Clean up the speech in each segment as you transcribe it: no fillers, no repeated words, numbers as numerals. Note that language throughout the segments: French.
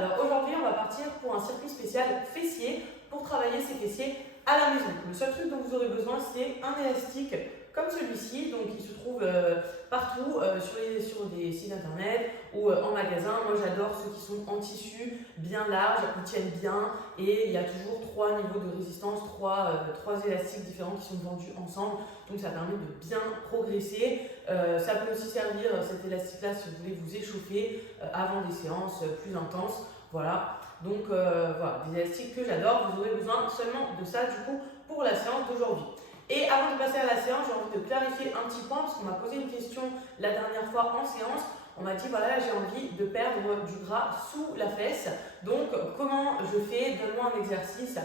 Alors aujourd'hui, on va partir pour un circuit spécial fessier pour travailler ses fessiers à la maison. Le seul truc dont vous aurez besoin, c'est un élastique comme celui-ci, donc il se trouve partout sur des sites internet ou en magasin. Moi j'adore ceux qui sont en tissu, bien larges, ils tiennent bien et il y a toujours 3 niveaux de résistance, 3 élastiques différents qui sont vendus ensemble, donc ça permet de bien progresser. Ça peut aussi servir cet élastique-là si vous voulez vous échauffer avant des séances plus intenses. Voilà, donc voilà, des élastiques que j'adore. Vous aurez besoin seulement de ça du coup pour la séance d'aujourd'hui. Et avant de passer à la séance, j'ai envie de clarifier un petit point parce qu'on m'a posé une question la dernière fois en séance. On m'a dit voilà, j'ai envie de perdre du gras sous la fesse. Donc comment je fais? Donne-moi un exercice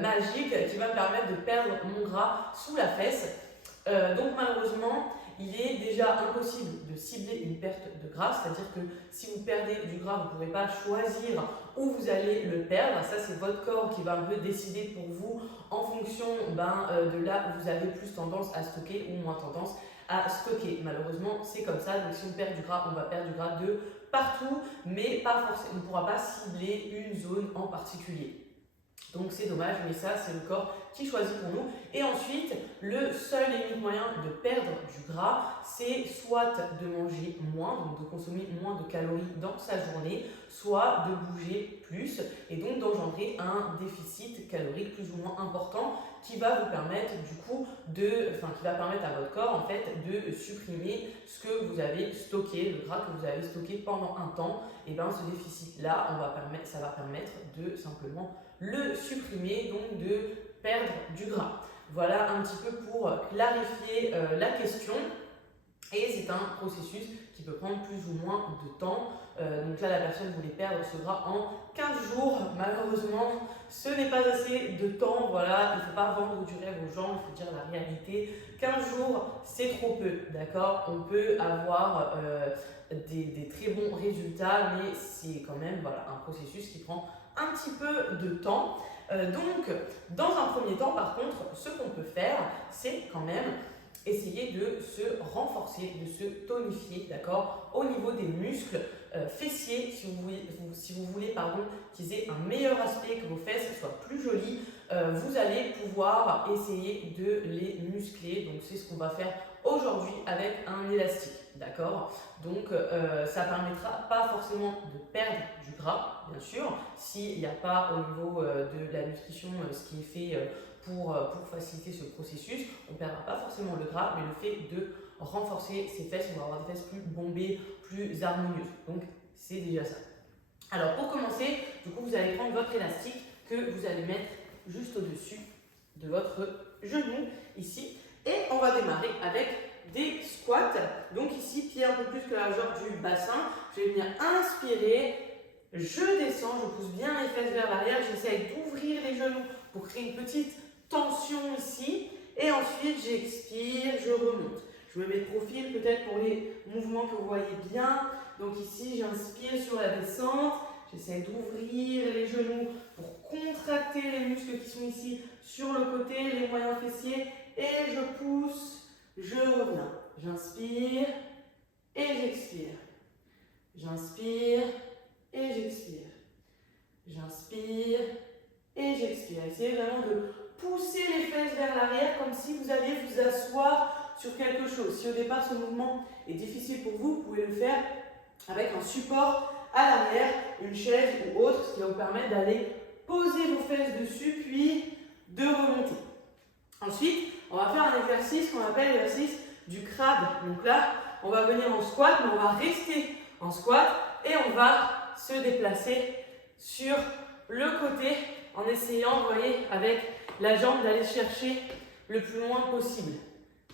magique qui va me permettre de perdre mon gras sous la fesse. Donc malheureusement, il est déjà impossible de cibler une perte de gras, c'est-à-dire que si vous perdez du gras, vous ne pourrez pas choisir où vous allez le perdre. Ça, c'est votre corps qui va un peu décider pour vous en fonction de là où vous avez plus tendance à stocker ou moins tendance à stocker. Malheureusement, c'est comme ça. Donc si on perd du gras, on va perdre du gras de partout, mais pas forcément, on ne pourra pas cibler une zone en particulier. Donc c'est dommage, mais ça c'est le corps qui choisit pour nous. Et ensuite, le seul et unique moyen de perdre du gras, c'est soit de manger moins, donc de consommer moins de calories dans sa journée, soit de bouger plus et donc d'engendrer un déficit calorique plus ou moins important qui va vous permettre du coup qui va permettre à votre corps en fait de supprimer ce que vous avez stocké, le gras que vous avez stocké pendant un temps. Et bien ce déficit là, ça va permettre de simplement le supprimer, donc de perdre du gras. Voilà un petit peu pour clarifier la question. Et c'est un processus qui peut prendre plus ou moins de temps. Donc là, la personne voulait perdre ce gras en 15 jours. Malheureusement, ce n'est pas assez de temps. Voilà, il ne faut pas vendre du rêve aux gens, il faut dire la réalité. 15 jours, c'est trop peu, d'accord? On peut avoir des très bons résultats, mais c'est quand même un processus qui prend un petit peu de temps. Donc, dans un premier temps, par contre, ce qu'on peut faire, c'est quand même essayer de se renforcer, de se tonifier, d'accord, au niveau des muscles fessiers, si vous voulez qu'ils aient un meilleur aspect, que vos fesses soient plus jolies, vous allez pouvoir essayer de les muscler. Donc c'est ce qu'on va faire aujourd'hui avec un élastique, d'accord. Donc ça permettra pas forcément de perdre du gras, bien sûr, s'il n'y a pas au niveau de la nutrition ce qui est fait pour faciliter ce processus. On ne perdra pas forcément le gras, mais le fait de renforcer ses fesses, on va avoir des fesses plus bombées, plus harmonieuses. Donc c'est déjà ça. Alors pour commencer, du coup vous allez prendre votre élastique que vous allez mettre juste au-dessus de votre genou ici, et on va démarrer avec des squats. Donc ici, pied un peu plus que la largeur du bassin. Je vais venir inspirer, je descends, je pousse bien les fesses vers l'arrière, j'essaye d'ouvrir les genoux pour créer une petite tension ici, et ensuite j'expire, je remonte. Je me mets de profil peut-être pour les mouvements que vous voyez bien. Donc ici, j'inspire sur la descente, j'essaie d'ouvrir les genoux pour contracter les muscles qui sont ici sur le côté, les moyens fessiers, et je pousse, je reviens. J'inspire et j'expire. J'inspire et j'expire. J'inspire et j'expire. Essayez vraiment de pousser les fesses vers l'arrière comme si vous alliez vous asseoir sur quelque chose. Si au départ ce mouvement est difficile pour vous, vous pouvez le faire avec un support à l'arrière, une chaise ou autre, ce qui va vous permettre d'aller poser vos fesses dessus puis de remonter. Ensuite, on va faire un exercice qu'on appelle l'exercice du crabe. Donc là, on va venir en squat, mais on va rester en squat et on va se déplacer sur le côté en essayant, vous voyez, avec la jambe d'aller chercher le plus loin possible.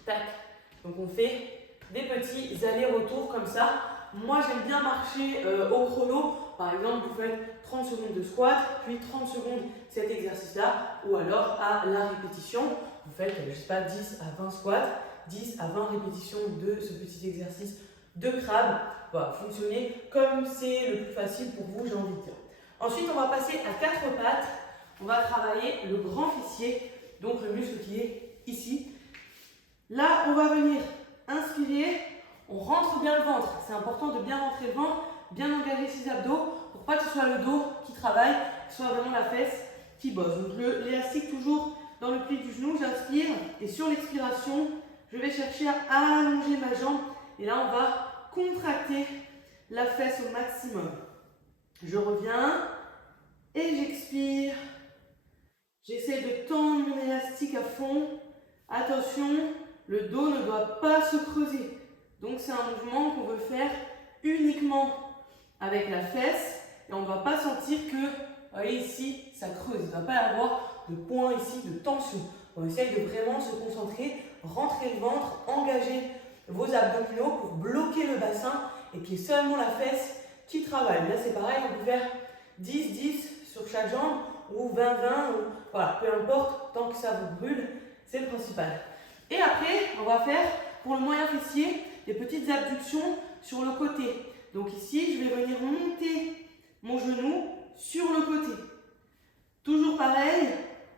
Tac. Donc on fait des petits allers-retours comme ça. Moi j'aime bien marcher au chrono. Par exemple, vous faites 30 secondes de squat, puis 30 secondes cet exercice-là, ou alors à la répétition, vous faites, je ne sais pas, 10 à 20 squats, 10 à 20 répétitions de ce petit exercice de crabe. Voilà, fonctionnez comme c'est le plus facile pour vous, j'ai envie de dire. Ensuite, on va passer à 4 pattes. On va travailler le grand fessier, donc le muscle qui est ici. Là, on va venir inspirer, on rentre bien le ventre. C'est important de bien rentrer le ventre, bien engager ses abdos pour pas que ce soit le dos qui travaille, que ce soit vraiment la fesse qui bosse. Donc l'élastique toujours dans le pli du genou, j'inspire et sur l'expiration, je vais chercher à allonger ma jambe et là on va contracter la fesse au maximum. Je reviens et j'expire. J'essaie de tendre mon élastique à fond. Attention, le dos ne doit pas se creuser. Donc c'est un mouvement qu'on veut faire uniquement avec la fesse et on ne va pas sentir que, vous voyez ici, ça creuse. Il ne va pas y avoir de point ici de tension. On essaye de vraiment se concentrer, rentrer le ventre, engager vos abdominaux pour bloquer le bassin et qu'il y ait seulement la fesse qui travaille. Là c'est pareil, on peut faire 10-10 sur chaque jambe ou 20-20, ou voilà, peu importe, tant que ça vous brûle, c'est le principal. Et après, on va faire pour le moyen fessier des petites abductions sur le côté. Donc ici, je vais venir monter mon genou sur le côté. Toujours pareil,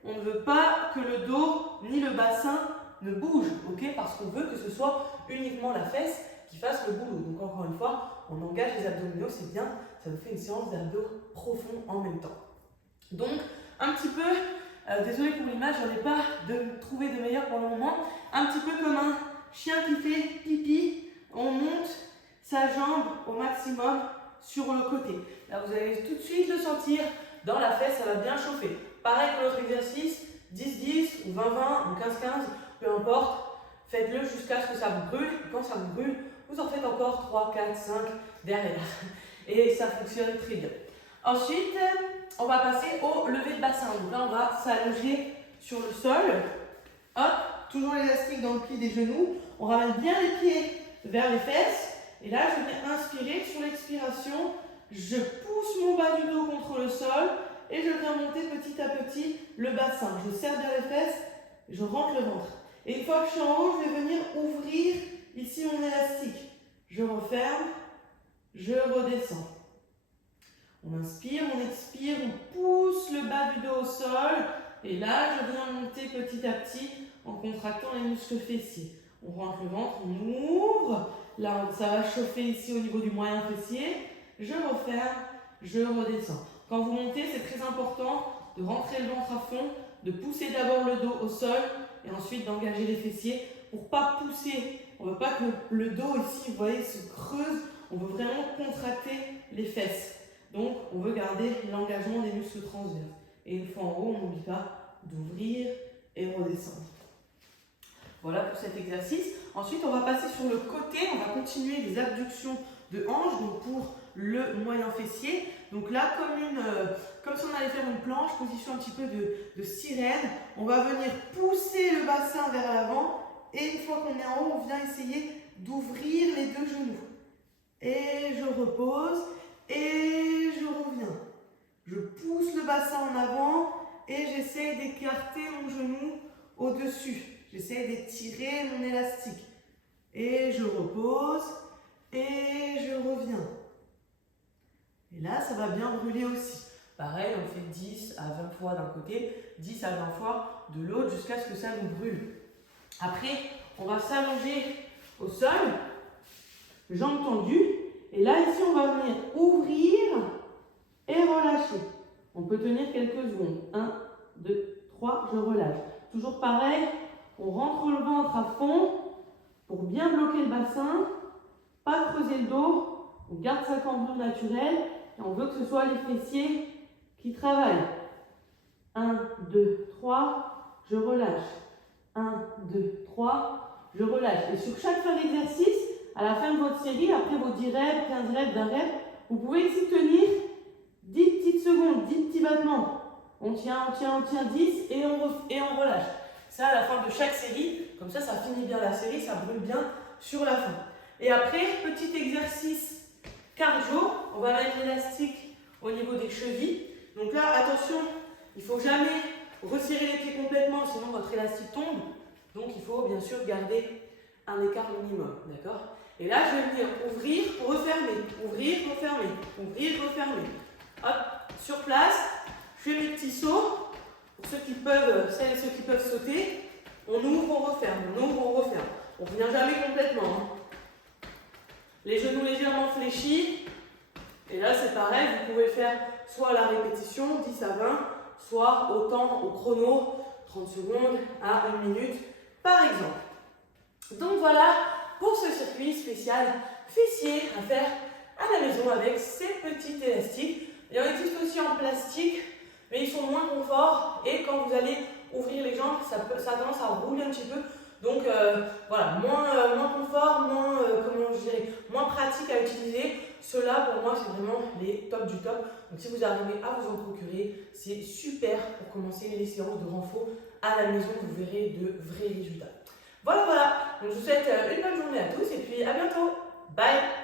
on ne veut pas que le dos ni le bassin ne bougent, ok? Parce qu'on veut que ce soit uniquement la fesse qui fasse le boulot. Donc encore une fois, on engage les abdominaux, c'est bien, ça nous fait une séance d'abdos profonds en même temps. Donc, un petit peu, désolé pour l'image, je n'en ai pas trouvé de meilleur pour le moment, un petit peu comme un chien qui fait pipi, on monte sa jambe au maximum sur le côté. Là, vous allez tout de suite le sentir dans la fesse, ça va bien chauffer. Pareil que l'autre exercice, 10-10 ou 20-20 ou 15-15, peu importe, faites-le jusqu'à ce que ça vous brûle. Et quand ça vous brûle, vous en faites encore 3, 4, 5 derrière. Et ça fonctionne très bien. Ensuite, on va passer au lever de bassin. Donc là, on va s'allonger sur le sol. Hop, toujours l'élastique dans le pli des genoux. On ramène bien les pieds vers les fesses. Et là, je vais inspirer. Sur l'expiration, je pousse mon bas du dos contre le sol. Et je viens monter petit à petit le bassin. Je serre bien les fesses, je rentre le ventre. Et une fois que je suis en haut, je vais venir ouvrir ici mon élastique. Je referme, je redescends. On inspire, on expire, on pousse le bas du dos au sol. Et là, je viens monter petit à petit en contractant les muscles fessiers. On rentre le ventre, on ouvre. Là, ça va chauffer ici au niveau du moyen fessier. Je referme, je redescends. Quand vous montez, c'est très important de rentrer le ventre à fond, de pousser d'abord le dos au sol et ensuite d'engager les fessiers pour ne pas pousser. On ne veut pas que le dos ici, vous voyez, se creuse. On veut vraiment contracter les fesses. Donc, on veut garder l'engagement des muscles transverses. Et une fois en haut, on n'oublie pas d'ouvrir et redescendre. Voilà pour cet exercice. Ensuite, on va passer sur le côté. On va continuer les abductions de hanches, donc pour le moyen fessier. Donc là, comme si on allait faire une planche, position un petit peu de sirène, on va venir pousser le bassin vers l'avant. Et une fois qu'on est en haut, on vient essayer d'ouvrir les deux genoux. Et je repose. Et je reviens. Je pousse le bassin en avant et j'essaie d'écarter mon genou au-dessus. J'essaie d'étirer mon élastique. Et je repose et je reviens. Et là, ça va bien brûler aussi. Pareil, on fait 10 à 20 fois d'un côté, 10 à 20 fois de l'autre jusqu'à ce que ça nous brûle. Après, on va s'allonger au sol, jambes tendues. Et là, ici, on va venir ouvrir et relâcher. On peut tenir quelques secondes. 1, 2, 3, je relâche. Toujours pareil, on rentre le ventre à fond pour bien bloquer le bassin, pas creuser le dos, on garde sa cambrure naturelle et on veut que ce soit les fessiers qui travaillent. 1, 2, 3, je relâche. 1, 2, 3, je relâche. Et sur chaque fin d'exercice, à la fin de votre série, après vos 10 reps, 15 reps, d'un rep, vous pouvez ici tenir 10 petites secondes, 10 petits battements. On tient 10 et on relâche. Ça, à la fin de chaque série, comme ça finit bien la série, ça brûle bien sur la fin. Et après, petit exercice cardio, on va mettre l'élastique au niveau des chevilles. Donc là, attention, il ne faut jamais resserrer les pieds complètement, sinon votre élastique tombe. Donc il faut bien sûr garder un écart minimum, d'accord? Et là, je vais venir ouvrir, refermer, ouvrir, refermer, ouvrir, refermer. Hop, sur place, je fais mes petits sauts. Pour celles et ceux qui peuvent sauter, on ouvre, on referme, on ouvre, on referme. On ne vient jamais complètement. Hein. Les genoux légèrement fléchis. Et là, c'est pareil, vous pouvez faire soit la répétition, 10 à 20, soit autant au chrono, 30 secondes à 1 minute, par exemple. Donc voilà pour ce circuit spécial fessier à faire à la maison avec ces petits élastiques. Il en existe aussi en plastique, mais ils sont moins confort et quand vous allez ouvrir les jambes, ça a tendance à rouler un petit peu. Donc voilà, moins confort, moins pratique à utiliser. Ceux-là, pour moi, c'est vraiment les tops du top. Donc si vous arrivez à vous en procurer, c'est super pour commencer les séances de renfort à la maison. Vous verrez de vrais résultats. Voilà. Donc je vous souhaite une bonne journée à tous et puis à bientôt. Bye!